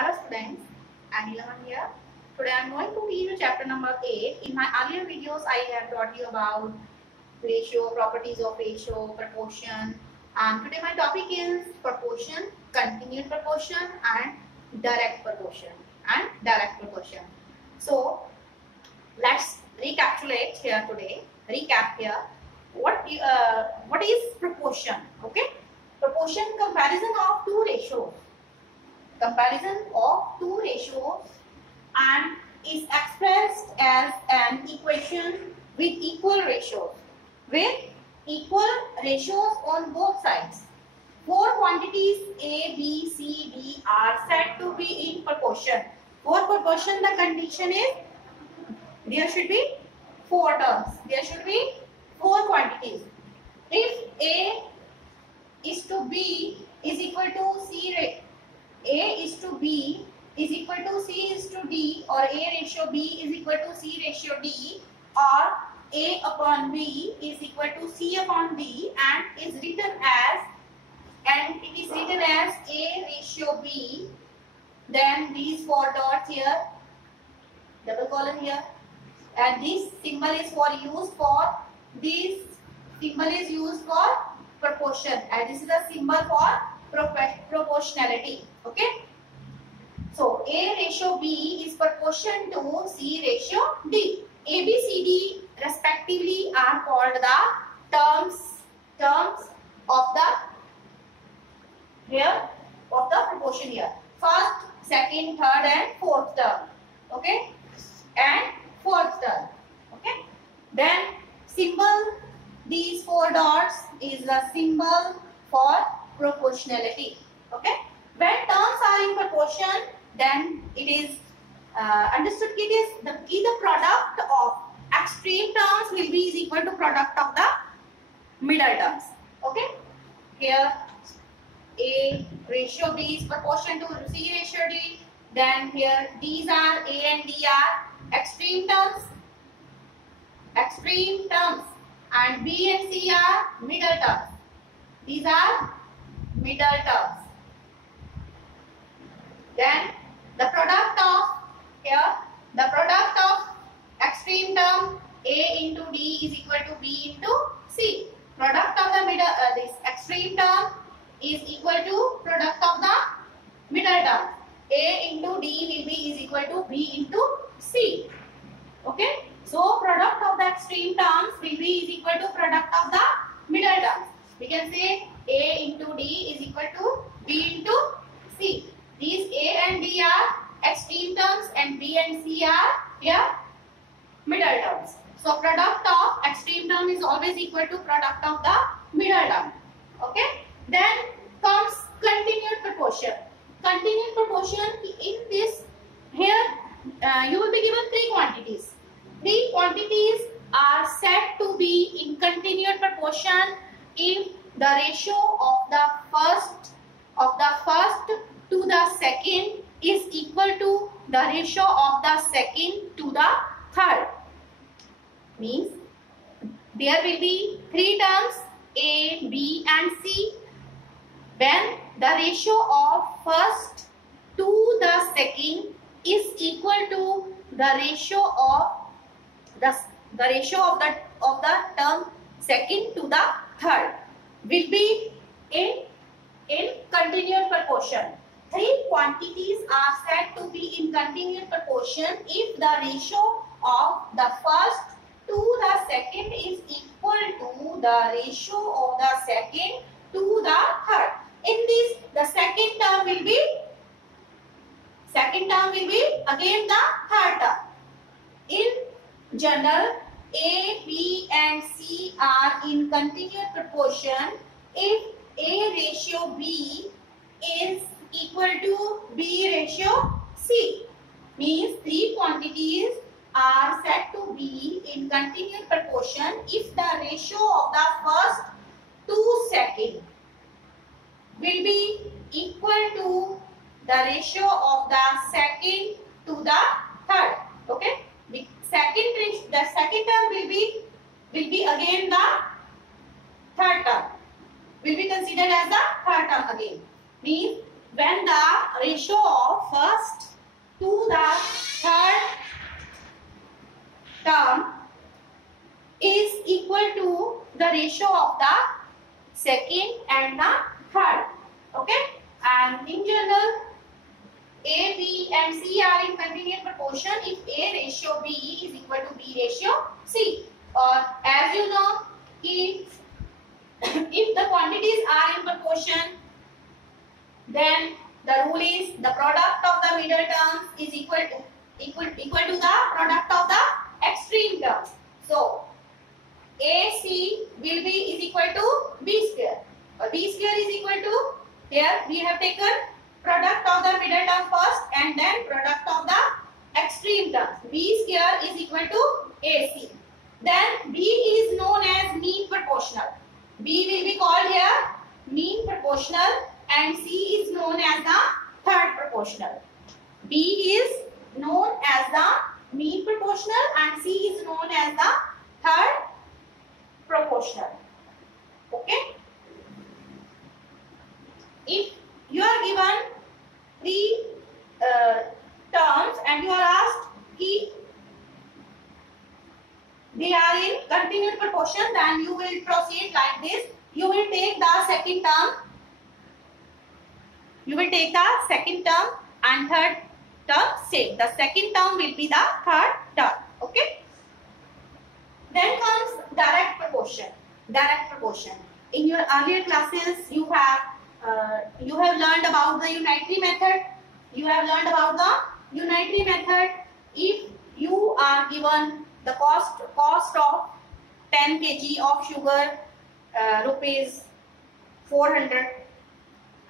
Hello students, I am Nilaman here. Today I am going to teach you chapter number 8. In my earlier videos I have taught you about ratio, properties of ratio, proportion, and today my topic is proportion, continued proportion and direct proportion So let's recapitulate here today. Recap here. What is proportion? Okay, proportion comparison of two ratios. Comparison of two ratios and is expressed as an equation with equal ratios. With equal ratios on both sides. Four quantities A, B, C, D are said to be in proportion. For proportion, the condition is there should be four terms. There should be four quantities. If A is to B is equal to C, A is to B is equal to C is to D, or A ratio B is equal to C ratio D, or A upon B is equal to C upon D, and it is written as A ratio B, then these four dots here, double column here, and this symbol is used for proportion, and this is a symbol for proportionality. Okay, so A ratio B is proportion to C ratio D. A, B, C, D respectively are called the terms of the proportion here. First, second, third, and fourth term. Okay, and fourth term. Okay, then symbol, these four dots is the symbol for proportionality. Okay, when terms are in proportion, then it is understood the product of extreme terms will be is equal to product of the middle terms. Okay, here A ratio B is proportion to C ratio D. Then here these are A and D are extreme terms, and B and C are middle terms. These are middle terms. Then the product of extreme term A into D is equal to B into C. Product of the this extreme term is equal to product of the middle term. A into D will be is equal to B into C. Okay. So product of the extreme terms will be is equal to product of the middle terms. We can say A into D is equal to B into C. These A and D are extreme terms and B and C are here middle terms. So product of extreme term is always equal to product of the middle term. Okay. Then comes continued proportion. Continued proportion, in this here you will be given three quantities. Three quantities are said to be in continued proportion if the ratio of the first to the second is equal to the ratio of the second to the third. Means there will be three terms A, B and C. When the ratio of first to the second is equal to the ratio of the term second to the third, will be in continued proportion. Three quantities are said to be in continued proportion if the ratio of the first to the second is equal to the ratio of the second to the third. In this, the second term will be again the third term. In general, A, B and C are in continued proportion if A ratio B is equal to B ratio C. Means three quantities are said to be in continued proportion if the ratio of the first to second will be equal to the ratio of the second to the third. Okay, the second term will be again the third term, will be considered as the third term again. Means when the ratio of first to the third term is equal to the ratio of the second and the third. Okay, and in general A, B and C are in continuous proportion if A ratio B is equal to B ratio C. Or as you know, if the quantities are in proportion, then the rule is the product of the middle terms is equal to the product of the extreme terms. So AC will be is equal to B square, or B square is equal to, here we have taken product of the middle term first and then product of the extreme terms. B square is equal to AC. Then B is known as mean proportional. B will be called here mean proportional and C is known as the third proportional. B is known as the mean proportional and C is known as the third proportional. Okay. If you are given three terms and you are asked कि they are in continuous proportion, then you will proceed like this. You will take the second term. You will take the second term and third term same. The second term will be the third term. Okay. Then comes direct proportion. Direct proportion. In your earlier classes, you have learned about the unitary method. You have learned about the unitary method. If you are given the cost of 10 kg of sugar, rupees 400,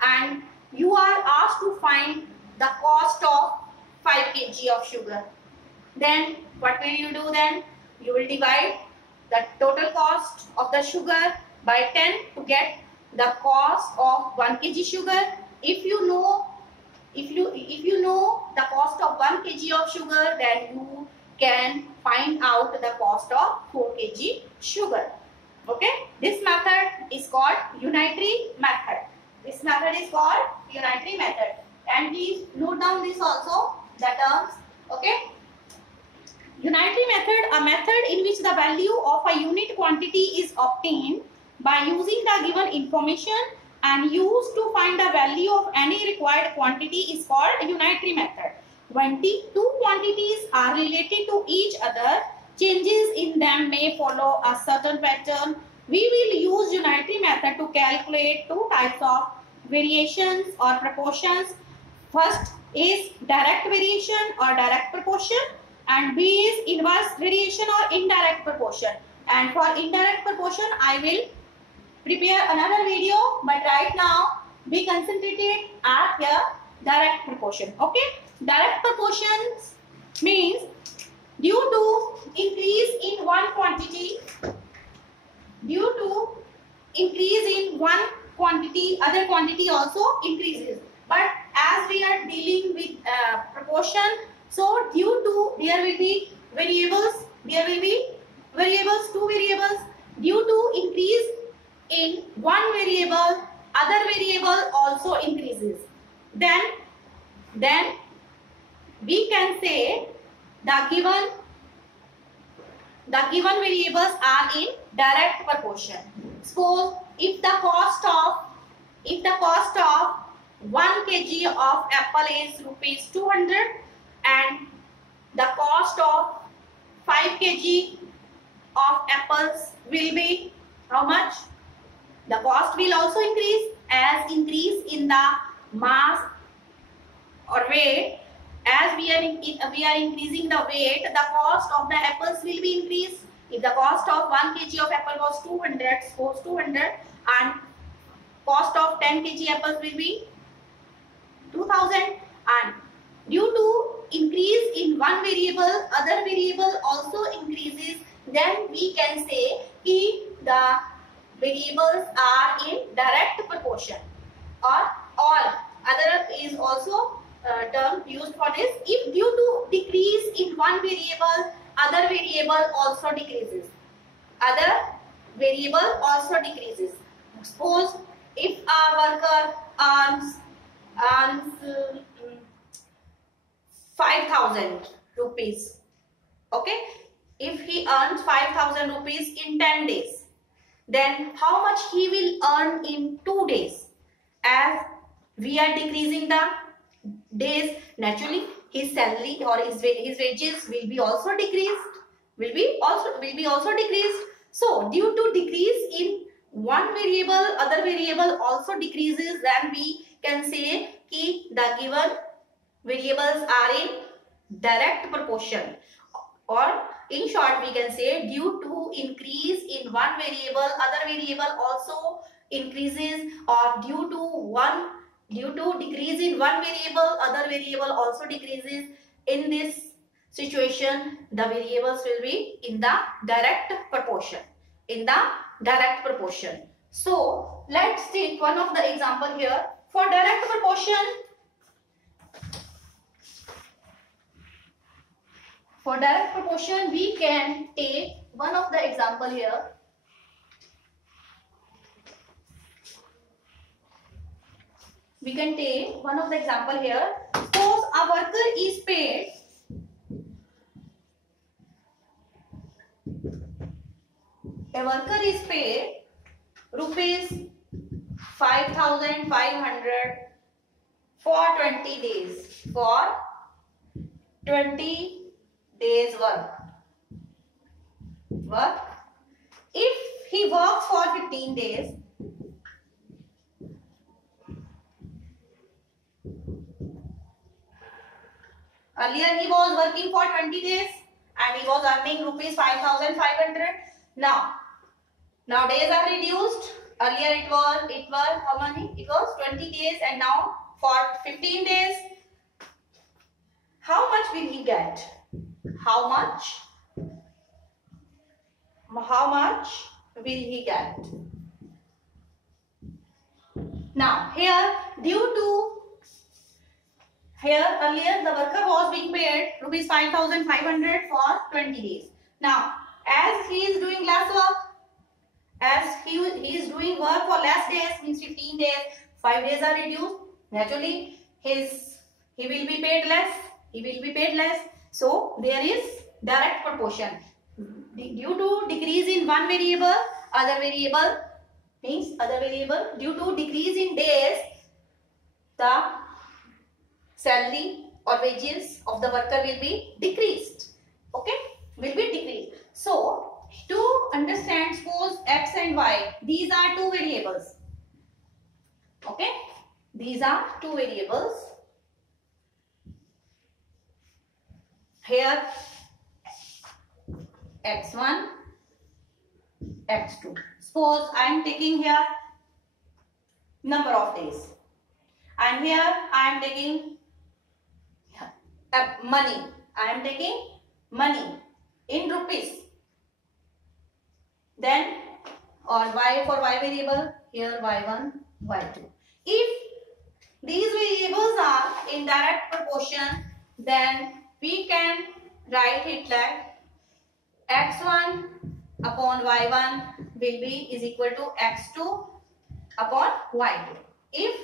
and you are asked to find the cost of 5 kg of sugar, then what will you do then? You will divide the total cost of the sugar by 10 to get the cost of 1 kg sugar. If you know the cost of 1 kg of sugar, then you can find out the cost of 4 kg sugar. Okay, this method is called unitary method. This method is called unitary method. And please note down this also, the terms. Okay, unitary method, a method in which the value of a unit quantity is obtained by using the given information and used to find the value of any required quantity is called unitary method. When two quantities are related to each other, changes in them may follow a certain pattern. We will use unitary method to calculate two types of variations or proportions. First is direct variation or direct proportion, and B is inverse variation or indirect proportion. And for indirect proportion, I will prepare another video, but right now be concentrated at here direct proportion. Okay, direct proportions means due to increase in one quantity, other quantity also increases. But as we are dealing with proportion, so due to there will be variables, two variables. Due to increase in one variable, other variable also increases. Then we can say the given variables are in direct proportion. Suppose if the cost of 1 kg of apple is rupees 200 and the cost of 5 kg of apples will be how much? The cost will also increase as increase in the mass or weight. As we are increasing the weight, the cost of the apples will be increased. If the cost of 1 kg of apple was 200, suppose 200, and cost of 10 kg apples will be 2000, and due to increase in one variable, other variable also increases, then we can say the variables are in direct proportion. Or all other is also term used for this. If due to decrease in one variable, other variable also decreases. Suppose if a worker earns 5,000 rupees. Okay, if he earns 5,000 rupees in 10 days, then how much he will earn in 2 days? As we are decreasing the days, naturally his salary or his wages will be also decreased, will be also decreased. So due to decrease in one variable, other variable also decreases, then we can say ki the given variables are in direct proportion, or in short we can say due to increase in one variable, other variable also increases, or due to decrease in one variable, other variable also decreases. In this situation, the variables will be in the direct proportion, in the direct proportion. So let's take one of the example here. For direct proportion, we can take one of the example here. We can take one of the example here. Suppose a worker is paid rupees 5,500 for 20 days, for 20 days work. If he works for 15 days, earlier he was working for 20 days and he was earning rupees 5,500. Now days are reduced. Earlier it was how many? It was 20 days, and now for 15 days. How much will he get? How much will he get? Now here earlier the worker was being paid rupees 5,500 for 20 days. Now as he is doing less work, as he is doing work for less days, means 15 days, 5 days are reduced, naturally he will be paid less. So there is direct proportion. Due to decrease in one variable, due to decrease in days, the salary or wages of the worker will be decreased. Okay, will be decreased. So to understand, suppose x and y, these are two variables. Okay, these are two variables. Here x1, x2. Suppose I am taking here number of days, and here I am taking money. I am taking money in rupees. Then on y, for y variable, here y1, y2. If these variables are in direct proportion, then we can write it like x1 upon y1 will be is equal to x2 upon y2. If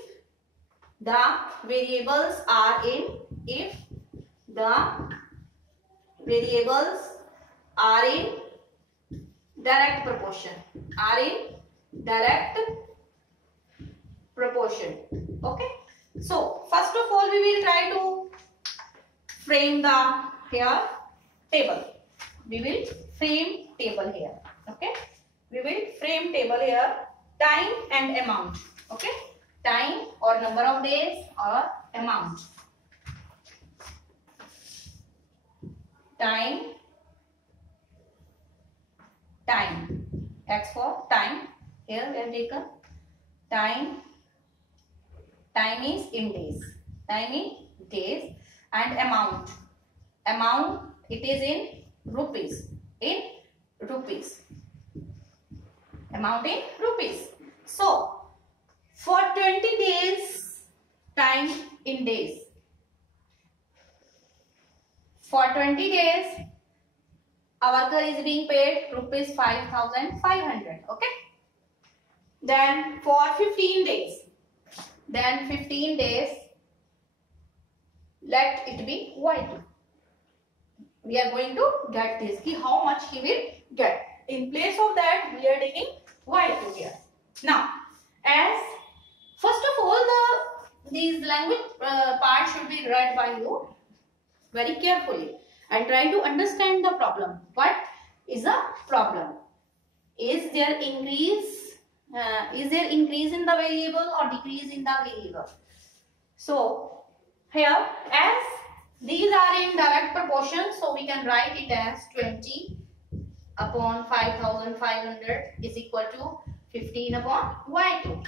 the variables are in direct proportion, okay. So first of all we will try to frame the here table. We will frame table here. Okay, we will frame table here, time and amount. Okay, time or number of days or amount. Time, x for time. Here we have taken time is in days, and amount it is in rupees, amount in rupees. So for 20 days, time in days. For 20 days, a worker is being paid rupees 5,500. Okay. Then for 15 days, let it be y2. we are going to get this, ki how much he will get. In place of that, we are taking y2 here. Now, as first of all, these language part should be read by you very carefully and try to understand the problem. What is the problem? Is there increase in the variable or decrease in the variable? So here, as these are in direct proportion, so we can write it as 20 upon 5500 is equal to 15 upon y2.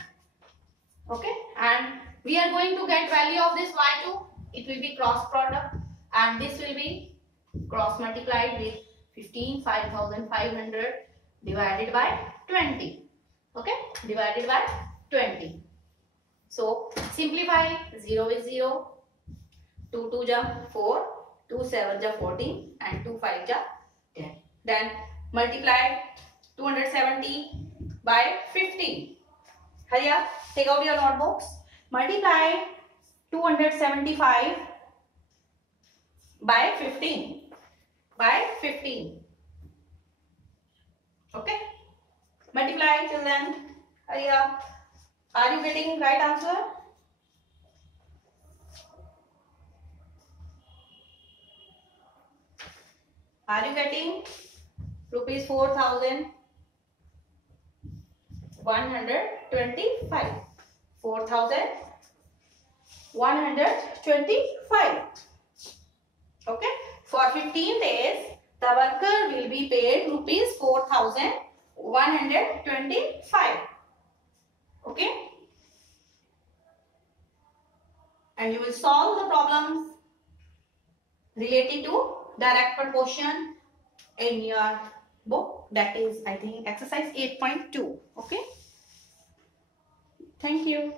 Okay, and we are going to get value of this y2. It will be cross product, and this will be cross multiplied with 5500 divided by 20. Okay, divided by 20. So simplify. 0 is 0, 2 2 ja 4, 2 7 ja 14, and 2 5 ja 10. Then multiply 270 by 15. Hurry up, take out your notebooks. Multiply 275 by 15. Okay, multiply till then. Hurry up. Are you getting right answer? Are you getting rupees 4,125? 4,125. Okay. For 15 days, the worker will be paid rupees 4,125. Okay. And you will solve the problems related to direct proportion in your book. That is, I think, exercise 8.2. Okay. Thank you.